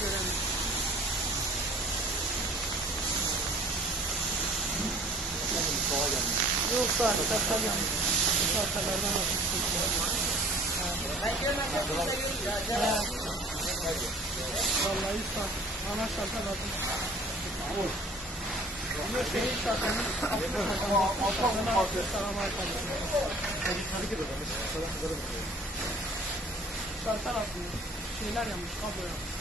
Göremiyorum. Yok daha kitaplar yanmış. Kitaplardan okumuş. Vallahi sağ. Ana şarkı lazım. Ama şeyi şarkının şarkı lazım. Şeyler yanmış. Kablo yanmış.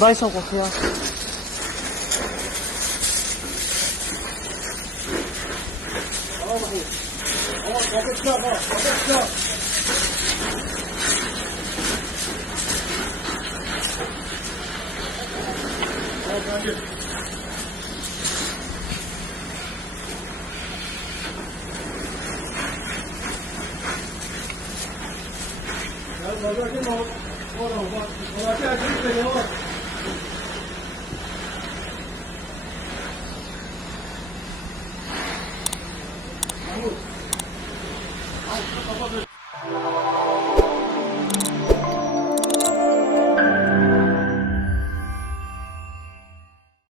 Dayı sok ya. Ya,